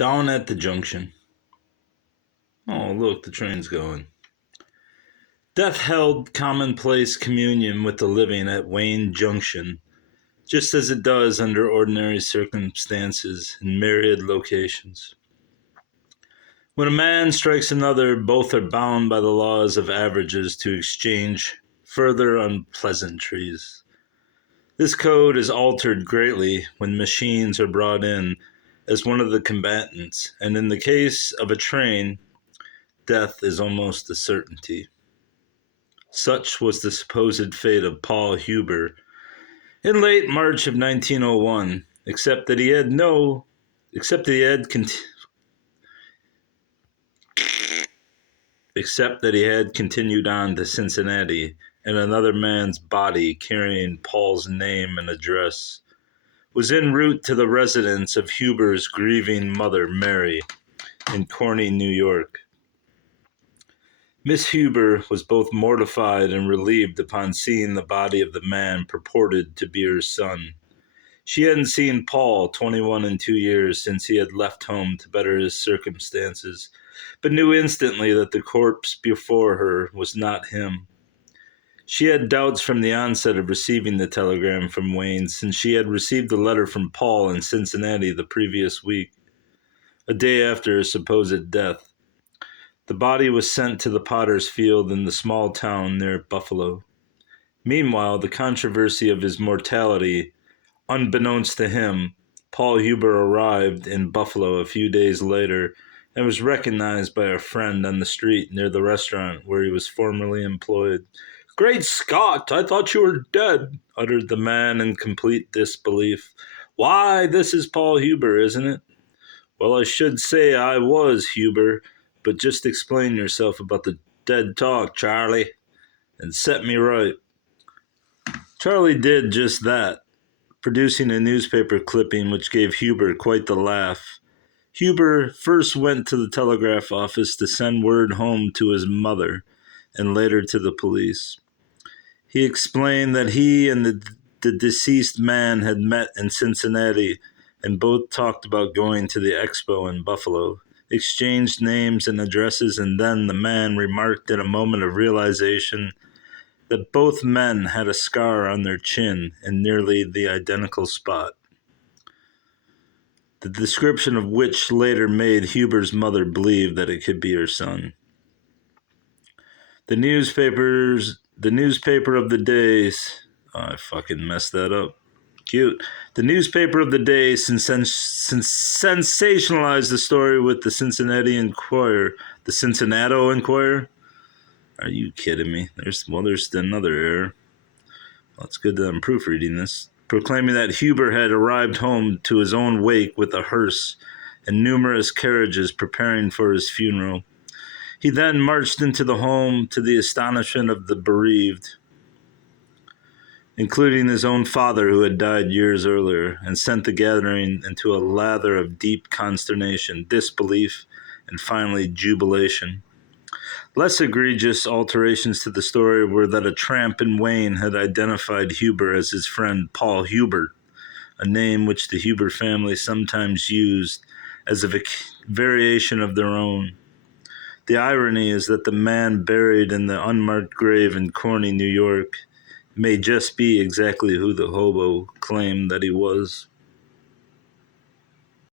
Down at the junction. Oh, look, the train's going. Death held commonplace communion with the living at Wayne Junction, just as it does under ordinary circumstances in myriad locations. When a man strikes another, both are bound by the laws of averages to exchange further unpleasantries. This code is altered greatly when machines are brought in as one of the combatants, and in the case of a train, death is almost a certainty. Such was the supposed fate of Paul Huber in late March of 1901, except that he had continued on to Cincinnati, and another man's body carrying Paul's name and address was en route to the residence of Huber's grieving mother, Mary, in Corning, New York. Miss Huber was both mortified and relieved upon seeing the body of the man purported to be her son. She hadn't seen Paul, 21 in 2 years, since he had left home to better his circumstances, but knew instantly that the corpse before her was not him. She had doubts from the onset of receiving the telegram from Wayne, since she had received a letter from Paul in Cincinnati the previous week, a day after his supposed death. The body was sent to the potter's field in the small town near Buffalo. Meanwhile, the controversy of his mortality, unbeknownst to him, Paul Huber arrived in Buffalo a few days later and was recognized by a friend on the street near the restaurant where he was formerly employed. "Great Scott, I thought you were dead," uttered the man in complete disbelief. "Why, this is Paul Huber, isn't it?" "Well, I should say I was, Huber, but just explain yourself about the dead talk, Charlie, and set me right." Charlie did just that, producing a newspaper clipping which gave Huber quite the laugh. Huber first went to the telegraph office to send word home to his mother, and later to the police. He explained that he and the deceased man had met in Cincinnati and both talked about going to the expo in Buffalo, exchanged names and addresses, and then the man remarked in a moment of realization that both men had a scar on their chin in nearly the identical spot, the description of which later made Huber's mother believe that it could be her son. The newspaper of the day, I fucking messed that up. Cute. The newspaper of the day sensationalized the story with the Cincinnati Enquirer. The Cincinnati Enquirer? Are you kidding me? There's another error. Well, it's good that I'm proofreading this. Proclaiming that Huber had arrived home to his own wake with a hearse and numerous carriages preparing for his funeral. He then marched into the home to the astonishment of the bereaved, including his own father who had died years earlier, and sent the gathering into a lather of deep consternation, disbelief, and finally jubilation. Less egregious alterations to the story were that a tramp in Wayne had identified Huber as his friend Paul Hubert, a name which the Huber family sometimes used as a variation of their own. The irony is that the man buried in the unmarked grave in Corning, New York, may just be exactly who the hobo claimed that he was.